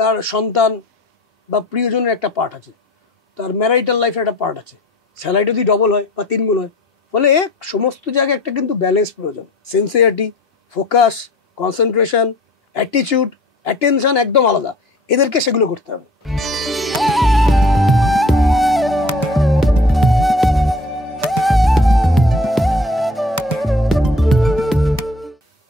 তার সন্তান বা প্রিয়জনের একটা পার্ট আছে, তার ম্যারাইটাল লাইফের একটা পার্ট আছে, স্যালারি যদি ডবল হয় বা 3 গুণ হয়, ফলে সমস্ত জায়গায় একটা কিন্তু ব্যালেন্স প্রয়োজন। Sincerity, focus, concentration, attitude, attention একদম আলাদা, এদেরকে সেগুলো করতে হবে।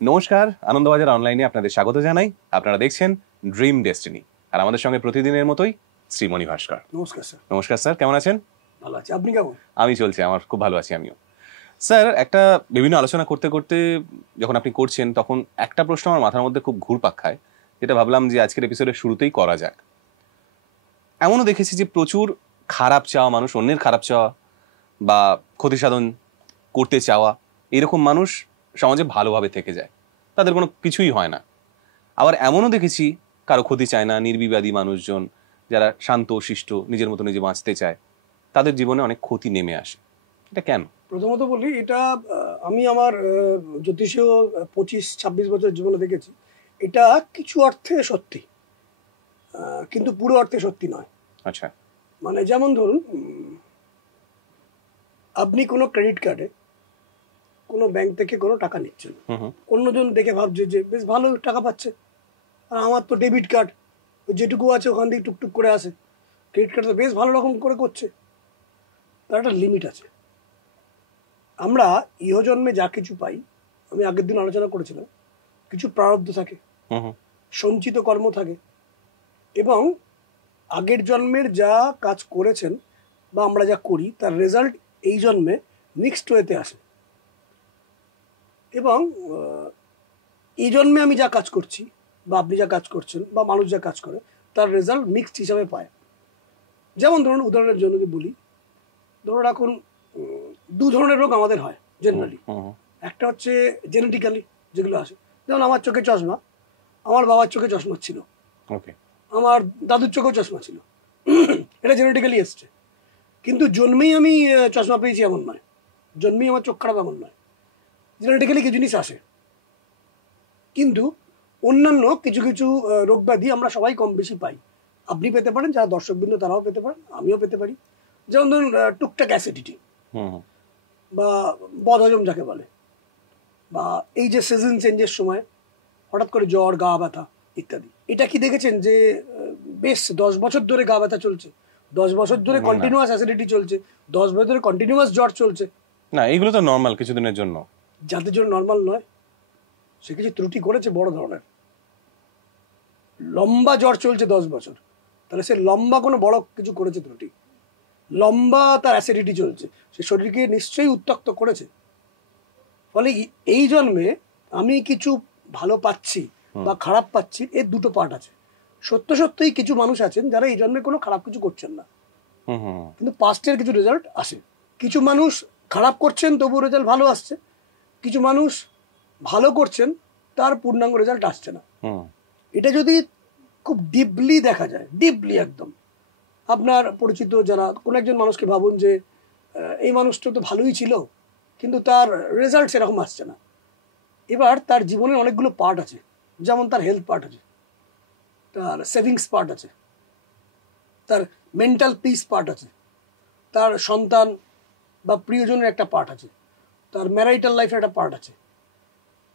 নমস্কার, আনন্দবাজার অনলাইনে আপনাদের স্বাগত জানাই। আপনারা দেখছেন ড্রিম ডেস্টিনি, আর আমাদের সঙ্গে প্রতিদিনের মতোই শ্রীমণি ভাস্কর। নমস্কার স্যার। নমস্কার স্যার, কেমন আছেন? ভালো আছি, আপনি কেমন? আমি চলছে, আমার খুব ভালো আছি আমিও। স্যার, একটা বিভিন্ন আলোচনা করতে করতে যখন আপনি করছেন তখন একটা প্রশ্ন আমার মাথার মধ্যে খুব ঘুরপাক খায়, যেটা ভাবলাম যে আজকের এপিসোডের শুরুতেই করা যাক। এমনও দেখেছি যে প্রচুর খারাপ চাওয়া মানুষ, অন্যের খারাপ চাওয়া বা ক্ষতি সাধন করতে চাওয়া, এরকম মানুষ সমাজে ভালোভাবে থেকে যায়, তাদের কোনো কিছুই হয় না। আবার এমনও দেখেছি কারো ক্ষতি চায় না, নির্বিবাদী মানুষজন যারা শান্ত শিষ্ট নিজের মতো নিজে বাঁচতে চায়, তাদের জীবনে অনেক ক্ষতি নেমে আসে। এটা কেন? প্রথমত বলি, এটা আমি আমার জ্যোতিষীয় 25-26 বছর জীবনে দেখেছি, এটা কিছু অর্থে সত্যি, কিন্তু পুরো অর্থে সত্যি নয়। আচ্ছা। মানে যেমন ধরুন, আপনি কোনো ক্রেডিট কার্ডে কোনো ব্যাংক থেকে কোনো টাকা নিচ্ছেন, অন্যজন দেখে ভাবছে যে বেশ ভালো টাকা পাচ্ছে, আর আমার তো ডেবিট কার্ড, যেটুকু আছে ওখান থেকে টুকটুক করে আসে, ক্রেডিট কার্ড তো বেশ ভালো রকম করে করছে। তার একটা লিমিট আছে। আমরা ইহজন্মে যা কিছু পাই, আমি আগের দিন আলোচনা করেছিলাম, কিছু প্রারব্ধ থাকে, সঞ্চিত কর্ম থাকে, এবং আগের জন্মের যা কাজ করেছেন বা আমরা যা করি তার রেজাল্ট এই জন্মে মিক্সড ওয়েতে আসে। এবং এই জন্মে আমি যা কাজ করছি বা আপনি যা কাজ করছেন বা মানুষ যা কাজ করে, তার রেজাল্ট মিক্সড হিসাবে পায়। যেমন ধরুন, উদাহরণের জন্য যদি বলি, ধরুন এখন 2 ধরনের রোগ আমাদের হয় জেনারেলি। একটা হচ্ছে জেনেটিক্যালি যেগুলো আসে, যেমন আমার চোখে চশমা, আমার বাবার চোখে চশমা ছিল, আমার দাদুর চোখেও চশমা ছিল, এটা জেনেটিক্যালি এসছে। কিন্তু জন্মেই আমি চশমা পেয়েছি এমন নয়, জন্মেই আমার চোখ খারাপ এমন নয়, জেনেটিক্যালি কিছু জিনিস আসে। কিন্তু অন্যান্য কিছু কিছু রোগ ব্যাধি আমরা সবাই কম বেশি পাই। আপনি পেতে পারেন, যারা দর্শকবৃন্দ তারাও পেতে পারেন, আমিও পেতে পারি। যেমন ধরুন টুকটাক অ্যাসিডিটি বা বদহজম যাকে বলে, বা এই যে সিজন চেঞ্জের সময় হঠাৎ করে জ্বর, গা ব্যথা ইত্যাদি। এটা কি দেখেছেন যে বেশ 10 বছর ধরে গা ব্যথা চলছে, 10 বছর ধরে কন্টিনিউয়াস অ্যাসিডিটি চলছে, 10 বছর ধরে কন্টিনিউয়াস জ্বর চলছে? না, এগুলো তো নর্মাল কিছুদিনের জন্য। যাদের জন্য নর্মাল নয়, সে কিছু ত্রুটি করেছে বড় ধরনের। লম্বা জ্বর চলছে 10 বছর, তাহলে সে লম্বা কোনো বড় কিছু করেছে ত্রুটি। লম্বা তার অ্যাসিডিটি চলছে, সে শরীরকে নিশ্চয়ই উত্তক্ত করেছে। ফলে এই জন্মে আমি কিছু ভালো পাচ্ছি বা খারাপ পাচ্ছি, এর দুটো পার্ট আছে। সত্য সত্যই কিছু মানুষ আছেন যারা এই জন্মে কোনো খারাপ কিছু করছেন না, কিন্তু পাস্টের কিছু রেজাল্ট আসে। কিছু মানুষ খারাপ করছেন তবু রেজাল্ট ভালো আসছে, কিছু মানুষ ভালো করছেন তার পূর্ণাঙ্গ রেজাল্ট আসছে না। এটা যদি খুব ডিপলি দেখা যায়, ডিপলি একদম, আপনার পরিচিত যারা কোনো একজন মানুষকে ভাবুন যে এই মানুষটা তো ভালোই ছিল কিন্তু তার রেজাল্ট সেরকম আসছে না। এবার তার জীবনের অনেকগুলো পার্ট আছে, যেমন তার হেলথ পার্ট আছে, তার সেভিংস পার্ট আছে, তার মেন্টাল পিস পার্ট আছে, তার সন্তান বা প্রিয়জনের একটা পার্ট আছে, তার ম্যারাইটাল লাইফের একটা পার্ট আছে,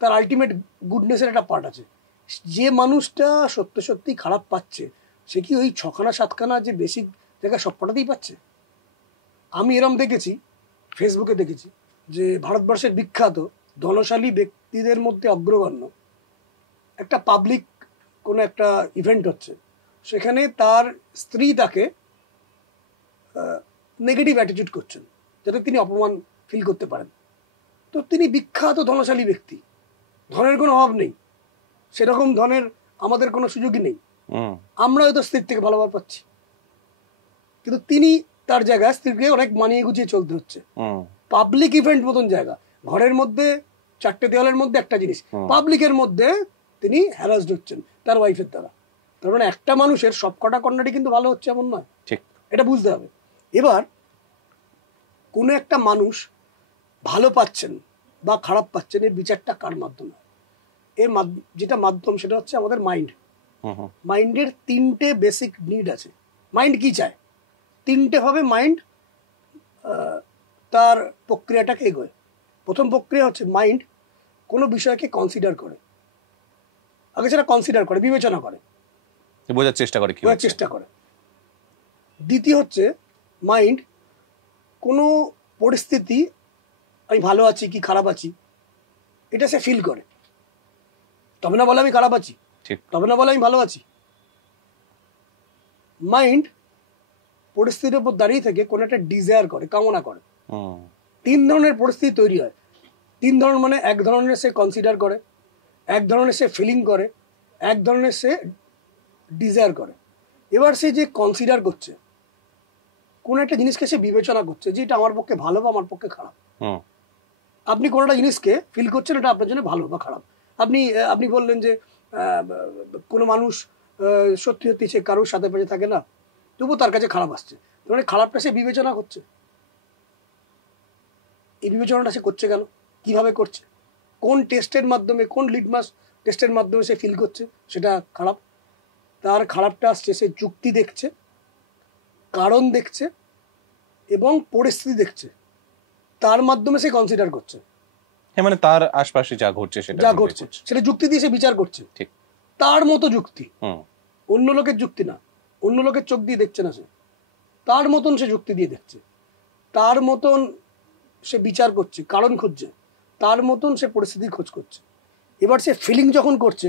তার আলটিমেট গুডনেসের একটা পার্ট আছে। যে মানুষটা সত্য সত্যি খারাপ পাচ্ছে, সে কি ওই 6খানা 7খানা যে বেসিক জায়গায় সব পাঠাতেই পাচ্ছে? আমি এরম দেখেছি, ফেসবুকে দেখেছি যে ভারতবর্ষের বিখ্যাত ধনশালী ব্যক্তিদের মধ্যে অগ্রগণ্য একটা পাবলিক কোনো একটা ইভেন্ট হচ্ছে, সেখানে তার স্ত্রী তাকে নেগেটিভ অ্যাটিটিউড করছেন যাতে তিনি অপমান ফিল করতে পারেন। তো তিনি বিখ্যাত ধনশালী ব্যক্তি, ধনের কোনো অভাব নেই, সেরকম ধনের আমাদের কোনো সুযোগই নেই, আমরা হয়তো স্ত্রীর থেকে ভালোভাবে পাচ্ছি, কিন্তু তিনি তার জায়গায় স্ত্রীকে অনেক মানিয়ে গুছিয়ে চলতে হচ্ছে। পাবলিক ইভেন্ট মতন জায়গা, ঘরের মধ্যে 4টে দেওয়ালের মধ্যে একটা জিনিস, পাবলিকের মধ্যে তিনি হ্যারাসড হচ্ছেন তার ওয়াইফের দ্বারা। তার মানে একটা মানুষের সবকটা কর্নারই কিন্তু ভালো হচ্ছে এমন নয়, এটা বুঝতে হবে। এবার কোনো একটা মানুষ ভালো পাচ্ছেন বা খারাপ পাচ্ছেন, এর বিচারটা কার মাধ্যমে? এর যেটা মাধ্যম সেটা হচ্ছে আমাদের মাইন্ড। মাইন্ডের 3টে বেসিক নিড আছে। মাইন্ড কি চায়? 3টে ভাবে মাইন্ড তার প্রক্রিয়াটাকে এগোয়। প্রথম প্রক্রিয়া হচ্ছে মাইন্ড কোনো বিষয়কে কনসিডার করে, আগে সেটা কনসিডার করে, বিবেচনা করে, বোঝার চেষ্টা করে, কি বোঝার চেষ্টা করে। দ্বিতীয় হচ্ছে মাইন্ড কোনো পরিস্থিতি, আমি ভালো আছি কি খারাপ আছি এটা সে ফিল করে, তবে না বলে আমি খারাপ আছি, তবে না বলে আমি ভালো আছি। মাইন্ড পরিস্থিতির উপর দাঁড়িয়ে থেকে কোনো একটা ডিজায়ার করে, কামনা করে। 3 ধরনের পরিস্থিতি তৈরি হয়। 3 ধরনের মানে, এক ধরনের সে কনসিডার করে, এক ধরনের সে ফিলিং করে, এক ধরনের সে ডিজায়ার করে। এবার সে যে কনসিডার করছে, কোন একটা জিনিসকে সে বিবেচনা করছে যে এটা আমার পক্ষে ভালো বা আমার পক্ষে খারাপ। আপনি কোনো একটা জিনিসকে ফিল করছেন এটা আপনার জন্য ভালো বা খারাপ। আপনি বললেন যে কোনো মানুষ সত্যি সত্যি সে কারোর সাথে পেঁচে থাকে না, তবুও তার কাছে খারাপ আসছে, মানে খারাপটা সে বিবেচনা করছে। এই বিবেচনাটা সে করছে কেন, কিভাবে করছে, কোন টেস্টের মাধ্যমে, কোন লিটমাস টেস্টের মাধ্যমে সে ফিল করছে সেটা খারাপ। তার খারাপটা আসছে, সে যুক্তি দেখছে, কারণ দেখছে এবং পরিস্থিতি দেখছে, তার মাধ্যমে সে কনসিডার করছে। মানে তার আশপাশে যা ঘটছে সেটা যুক্তি দিয়ে সে বিচার করছে। ঠিক তার মতো যুক্তি, অন্য লোকের যুক্তি না, অন্য লোকের চোখ দিয়ে দেখছে না, সে তার মতন সে যুক্তি দিয়ে দেখছে, তার মতন সে বিচার করছে, কারণ খুঁজছে, তার মতন সে পরিস্থিতির খোঁজ করছে। এবার সে ফিলিং যখন করছে,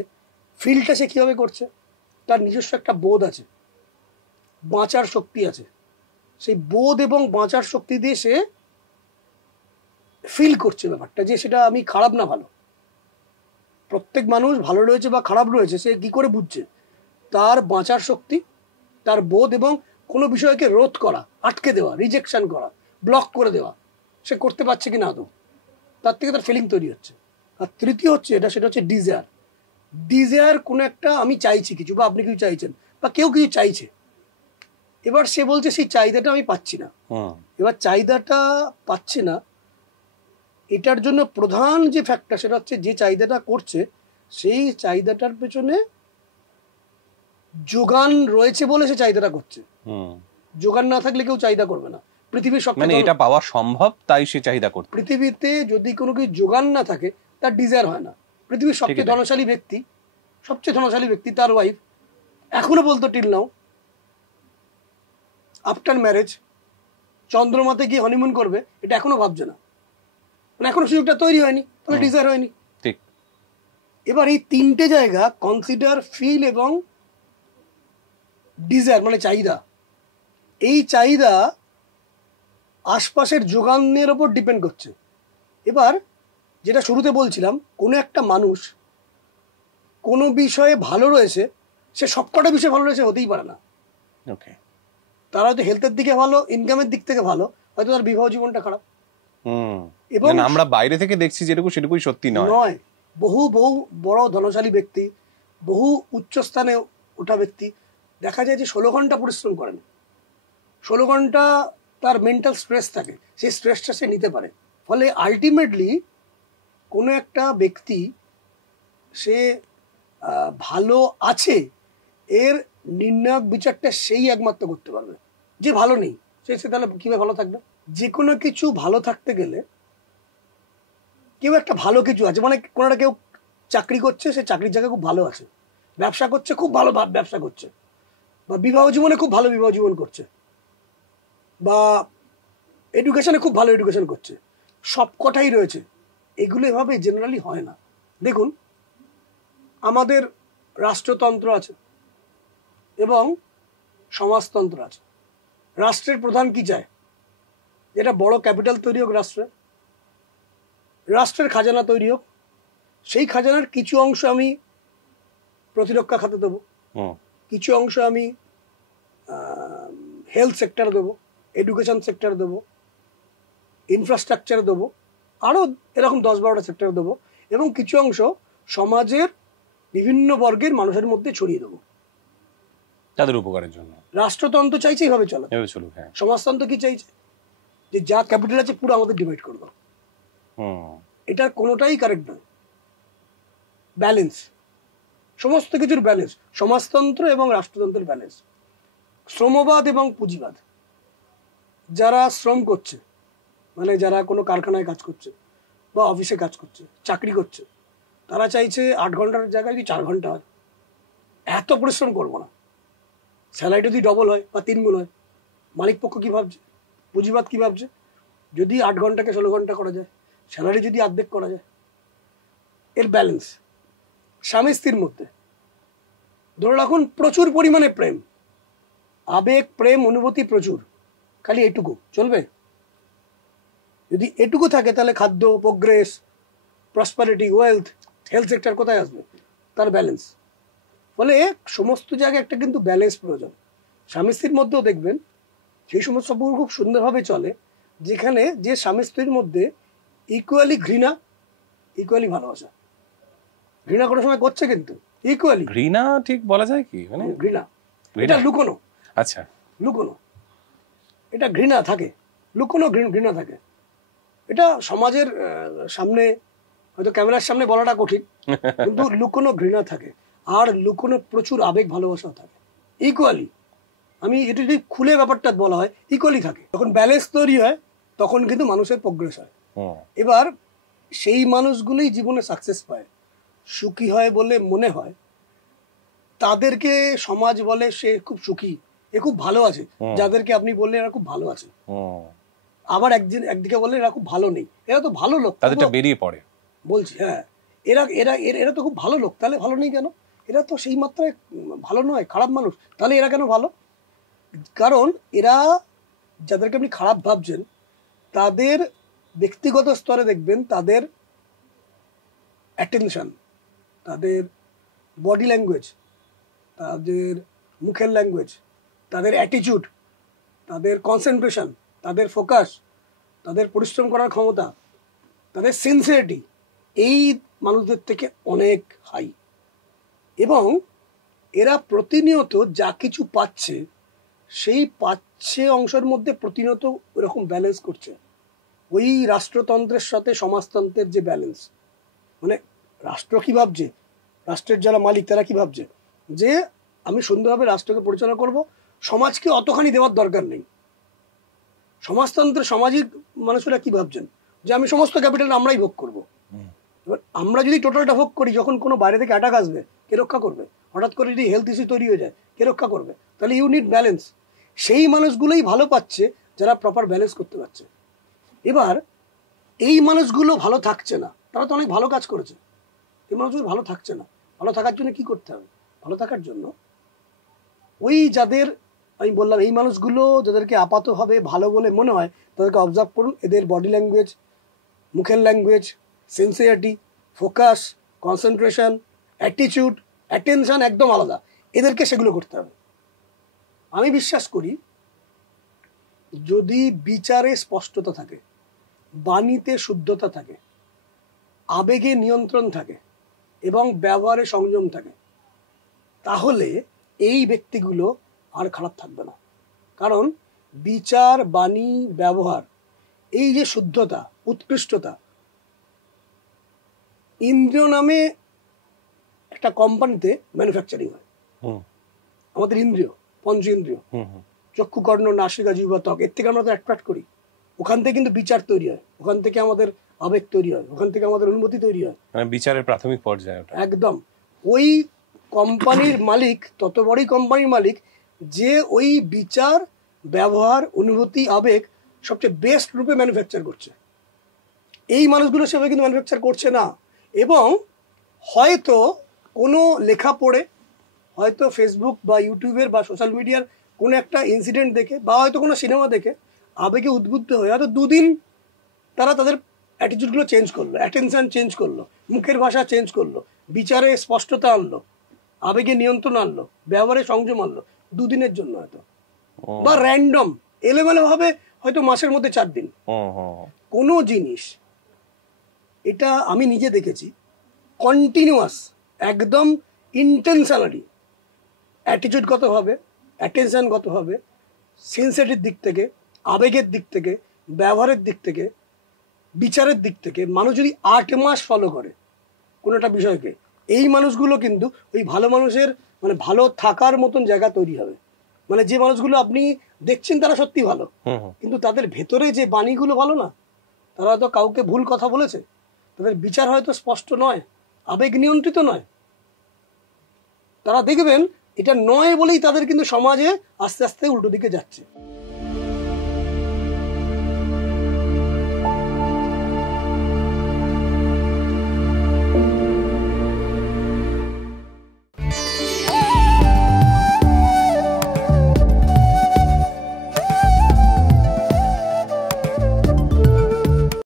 ফিলটা সে কিভাবে করছে, তার নিজস্ব একটা বোধ আছে, বাঁচার শক্তি আছে, সেই বোধ এবং বাঁচার শক্তি দিয়ে সে ফিল করছে ব্যাপারটা যে সেটা আমি খারাপ না ভালো। প্রত্যেক মানুষ ভালো রয়েছে বা খারাপ রয়েছে সে কি করে বুঝছে? তার বাঁচার শক্তি, তার বোধ এবং কোনো বিষয়কে রোধ করা, আটকে দেওয়া, রিজেকশন করা, ব্লক করে দেওয়া, সে করতে পারছে কি না আদৌ, তার থেকে তার ফিলিং তৈরি হচ্ছে। আর তৃতীয় হচ্ছে সেটা হচ্ছে ডিজায়ার। ডিজায়ার কোনো একটা, আমি চাইছি কিছু বা আপনি কিছু চাইছেন বা কেউ কিছু চাইছে, এবার সে বলছে সেই চাহিদাটা আমি পাচ্ছি না। এবার চাহিদাটা পাচ্ছি না, এটার জন্য প্রধান যে ফ্যাক্টর সেটা হচ্ছে যে চাহিদাটা করছে সেই চাহিদাটার পেছনে যোগান রয়েছে বলে সে চাহিদাটা করছে। যোগান না থাকলে কেউ চাহিদা করবে না। পৃথিবীর সব, মানে এটা পাওয়া সম্ভব তাই সে চাহিদা করছে। পৃথিবীতে যদি কোনো কিছু যোগান না থাকে তার ডিজায়ার হয় না। পৃথিবীর সবচেয়ে ধনশালী ব্যক্তি তার ওয়াইফ এখনো বলতো টিল নাও, আফটার ম্যারেজ চন্দ্রমাতে গিয়ে হনিমুন করবে, এটা এখনো ভাবছে না, মানে এখনো সুযোগটা তৈরি হয়নি, তাহলে ডিজায়ার হয়নি। ঠিক। এবার এই 3টে জায়গা, কনসিডার, ফিল এবং ডিজায়ার মানে চাহিদা, এই চাহিদা আশপাশের যোগানের ওপর ডিপেন্ড করছে। এবার যেটা শুরুতে বলছিলাম, কোনো একটা মানুষ কোনো বিষয়ে ভালো রয়েছে, সে সবকটা বিষয়ে ভালো রয়েছে হতেই পারে না। ওকে, তারা হয়তো হেলথের দিকে ভালো, ইনকামের দিক থেকে ভালো, হয়তো তার বিবাহ জীবনটা খারাপ। এবং আমরা বাইরে থেকে দেখছি যেটুকু সেটুকুই সত্যি নয়। বহু বড় ধনশালী ব্যক্তি, বহু উচ্চ স্থানে ওঠা ব্যক্তি দেখা যায় যে 16 ঘন্টা পরিশ্রম করেন, 16 ঘন্টা তার মেন্টাল স্ট্রেস থাকে, সেই স্ট্রেসটা সে নিতে পারে। ফলে আলটিমেটলি কোনো একটা ব্যক্তি সে ভালো আছে এর নির্ণায়ক বিচারটা সেই একমাত্র করতে পারবে। যে ভালো নেই সে তাহলে কিভাবে ভালো থাকবে? যে কোনো কিছু ভালো থাকতে গেলে কেউ একটা ভালো কিছু আছে, মানে কোনো একটা কেউ চাকরি করছে, সে চাকরির জায়গায় খুব ভালো আছে, ব্যবসা করছে খুব ভালো ব্যবসা করছে, বা বিবাহ জীবনে খুব ভালো বিবাহ জীবন করছে, বা এডুকেশনে খুব ভালো এডুকেশন করছে, সব কটাই রয়েছে। এগুলো এভাবে জেনারেলি হয় না। দেখুন, আমাদের রাষ্ট্রতন্ত্র আছে এবং সমাজতন্ত্র আছে। রাষ্ট্রের প্রধান কি চায়? যেটা বড় ক্যাপিটাল তৈরি হোক রাষ্ট্রের খাজানা তৈরি হোক, সেই খাজানার কিছু অংশ আমি প্রতিরক্ষা খাতে দেবো, কিছু অংশ আমি হেলথ সেক্টর দেবো, এডুকেশন সেক্টর দেবো, ইনফ্রাস্ট্রাকচার দেবো, আরও এরকম 10-12টা সেক্টর দেবো, এবং কিছু অংশ সমাজের বিভিন্ন বর্গের মানুষের মধ্যে ছড়িয়ে দেবো তাদের উপকারের জন্য। রাষ্ট্রতন্ত্র চাইছে এইভাবে চলো। সমাজতন্ত্র কি চাইছে? যে যা ক্যাপিটাল আছে পুরো আমাদের ডিভাইড করে দাও। এটার কোনোটাই কারেক্ট নয়। ব্যালেন্স, সমস্ত কিছুর ব্যালেন্স, সমাজতন্ত্র এবং রাষ্ট্রতন্ত্রের ব্যালেন্স, শ্রমবাদ এবং পুঁজিবাদ। যারা শ্রম করছে, মানে যারা কোনো কারখানায় কাজ করছে বা অফিসে কাজ করছে, চাকরি করছে, তারা চাইছে 8 ঘন্টার জায়গায় যদি 4 ঘন্টা হয়, এত পরিশ্রম করবো না, স্যালারিটা যদি ডবল হয় বা 3 গুণ হয়। মালিক পক্ষ কী ভাবছে, পুঁজিবাদ কী ভাবছে, যদি 8 ঘন্টাকে 16 ঘন্টা করা যায়, স্যালারি যদি অর্ধেক করা যায়। এর ব্যালেন্স স্বামী স্ত্রীর মধ্যে ধরে রাখুন প্রচুর পরিমাণে প্রেম, আবেগ, প্রেম, অনুভূতি প্রচুর, খালি এটুকু চলবে? যদি এটুকু থাকে তাহলে খাদ্য, progress, prosperity, wealth, health sector কোথায় আসবে? তার ব্যালেন্স। ফলে সমস্ত জায়গায় একটা কিন্তু ব্যালেন্স প্রয়োজন। স্বামী স্ত্রীর মধ্যেও দেখবেন সেই সমস্ত সম্পর্ক খুব সুন্দরভাবে চলে যেখানে যে স্বামী স্ত্রীর মধ্যে ইকুয়ালি ঘৃণা, ইকুয়ালি ভালোবাসা। ঘৃণা কোনো সময় করছে কিন্তু ইকুয়ালি। ঘৃণা ঠিক বলা যায় কি, মানে ঘৃণা এটা লুকোনো, আচ্ছা লুকোনো, এটা ঘৃণা থাকে, লুকোনো ঘৃণা থাকে। এটা সমাজের সামনে হয়তো ক্যামেরার সামনে বলাটা কঠিন, কিন্তু লুকোনো ঘৃণা থাকে, আর লুকোনো প্রচুর আবেগ ভালোবাসা থাকে ইকুয়ালি। আমি এটা যদি খুলে ব্যাপারটা বলা হয়, ইকুয়ালি থাকে। যখন ব্যালেন্স তৈরি হয় তখন কিন্তু মানুষের প্রোগ্রেস হয়। এবার সেই মানুষগুলোই জীবনে সাকসেস পায়, সুখী হয় বলে মনে হয়, তাদেরকে সমাজ বলে সে খুব সুখী, এ খুব ভালো আছে। যাদেরকে আপনি বললেন এরা খুব ভালো আছে, আবার একদিকে বললেন এরা খুব ভালো নেই, এরা তো ভালো লোক, তাদেরটা বেরিয়ে পড়ে বলছি। হ্যাঁ, এরা এরা এরা তো খুব ভালো লোক, তাহলে ভালো নেই কেন? এরা তো সেই মাত্রায় ভালো নয়, খারাপ মানুষ, তাহলে এরা কেন ভালো? কারণ এরা, যাদেরকে আপনি খারাপ ভাবছেন, তাদের ব্যক্তিগত স্তরে দেখবেন তাদের অ্যাটেনশন, তাদের বডি ল্যাঙ্গুয়েজ, তাদের মুখের ল্যাঙ্গুয়েজ, তাদের অ্যাটিটিউড, তাদের কনসেন্ট্রেশন, তাদের ফোকাস, তাদের পরিশ্রম করার ক্ষমতা, তাদের সিনসিয়ারিটি এই মানুষদের থেকে অনেক হাই। এবং এরা প্রতিনিয়ত যা কিছু পাচ্ছে, সেই পাচ্ছে অংশের মধ্যে প্রতিনিয়ত ওরকম ব্যালেন্স করছে। ওই রাষ্ট্রতন্ত্রের সাথে সমাজতন্ত্রের যে ব্যালেন্স, মানে রাষ্ট্র কী ভাবছে, রাষ্ট্রের যারা মালিক তারা কী ভাবছে, যে আমি সুন্দরভাবে রাষ্ট্রকে পরিচালনা করব, সমাজকে অতখানি দেওয়ার দরকার নেই। সমাজতন্ত্রের সামাজিক মানুষেরা কী ভাবছেন, যে আমি সমস্ত ক্যাপিটাল আমরাই ভোগ করব। এবার আমরা যদি টোটালটা ভোগ করি, যখন কোনো বাইরে থেকে অ্যাটাক আসবে, কে রক্ষা করবে? হঠাৎ করে যদি হেলথ ইস্যু তৈরি হয়ে যায়, কে রক্ষা করবে? তাহলে ইউনিট ব্যালেন্স। সেই মানুষগুলোই ভালো পাচ্ছে যারা প্রপার ব্যালেন্স করতে পারছে। এবার এই মানুষগুলো ভালো থাকছে না, তারা তো অনেক ভালো কাজ করেছে, এই মানুষগুলো ভালো থাকছে না। ভালো থাকার জন্য কি করতে হবে? ভালো থাকার জন্য ওই যাদের আমি বললাম, এই মানুষগুলো যাদেরকে আপাতভাবে ভালো বলে মনে হয়, তাদেরকে অবজার্ভ করুন। এদের বডি ল্যাঙ্গুয়েজ, মুখের language, sincerity, focus, concentration, attitude, attention একদম আলাদা। এদেরকে সেগুলো করতে হবে। আমি বিশ্বাস করি যদি বিচারে স্পষ্টতা থাকে, বাণীতে শুদ্ধতা থাকে, আবেগে নিয়ন্ত্রণ থাকে এবং ব্যবহারে সংযম থাকে, তাহলে এই ব্যক্তিগুলো আর খারাপ থাকবে না। কারণ বিচার, বাণী, ব্যবহার, এই যে শুদ্ধতা, উৎকৃষ্টতা, ইন্দ্রিয় নামে একটা কোম্পানিতে ম্যানুফ্যাকচারিং হয়। আমাদের ইন্দ্রিয়, পঞ্চ ইন্দ্রিয়, চক্ষু, কর্ণ, নাসিকা, জিহ্বা, ত্বক, এর থেকে আমরা তো অ্যাট্রাক্ট করি। ওখান থেকে কিন্তু বিচার তৈরি হয়, ওখান থেকে আমাদের আবেগ তৈরি হয়, ওখান থেকে আমাদের অনুভূতি তৈরি হয়, মানে বিচারের প্রাথমিক পর্যায়ে ওটা। একদম। ওই কোম্পানির মালিক তত বড়ই কোম্পানির মালিক যে ওই বিচার, ব্যবহার, অনুভূতি, আবেগ সবচেয়ে বেস্ট রূপে ম্যানুফ্যাকচার করছে। এই মানুষগুলো সেভাবে কিন্তু ম্যানুফ্যাকচার করছে না। এবং হয়তো কোনো লেখা পড়ে, হয়তো ফেসবুক বা ইউটিউবের বা সোশ্যাল মিডিয়ার কোনো একটা ইনসিডেন্ট দেখে, বা হয়তো কোনো সিনেমা দেখে আবেগে উদ্বুদ্ধ হয়ে হয়তো 2 দিন তারা তাদের অ্যাটিটিউডগুলো চেঞ্জ করলো, অ্যাটেনশন চেঞ্জ করলো, মুখের ভাষা চেঞ্জ করলো, বিচারে স্পষ্টতা আনলো, আবেগে নিয়ন্ত্রণ আনলো, ব্যবহারে সংযম আনলো 2 দিনের জন্য হয়তো, বা র্যান্ডম এলোমেলো ভাবে হয়তো মাসের মধ্যে 4 দিন। কোনো জিনিস, এটা আমি নিজে দেখেছি, কন্টিনিউয়াস, একদম ইন্টেনশনালি, অ্যাটিটিউডগতভাবে, অ্যাটেনশনগতভাবে, সিনসিয়ারিটির দিক থেকে, আবেগের দিক থেকে, ব্যবহারের দিক থেকে, বিচারের দিক থেকে মানুষ যদি 8 মাস ফলো করে কোনো একটা বিষয়কে, এই মানুষগুলো কিন্তু ওই ভালো মানুষের মানে ভালো থাকার মতন জায়গা তৈরি হবে। মানে যে মানুষগুলো আপনি দেখছেন তারা সত্যি ভালো, কিন্তু তাদের ভেতরে যে বাণীগুলো ভালো না, তারা হয়তো কাউকে ভুল কথা বলেছে, তাদের বিচার হয়তো স্পষ্ট নয়, আবেগ নিয়ন্ত্রিত নয়। তারা দেখবেন এটা নয় বলেই তাদের কিন্তু সমাজে আস্তে আস্তে উল্টো দিকে যাচ্ছে।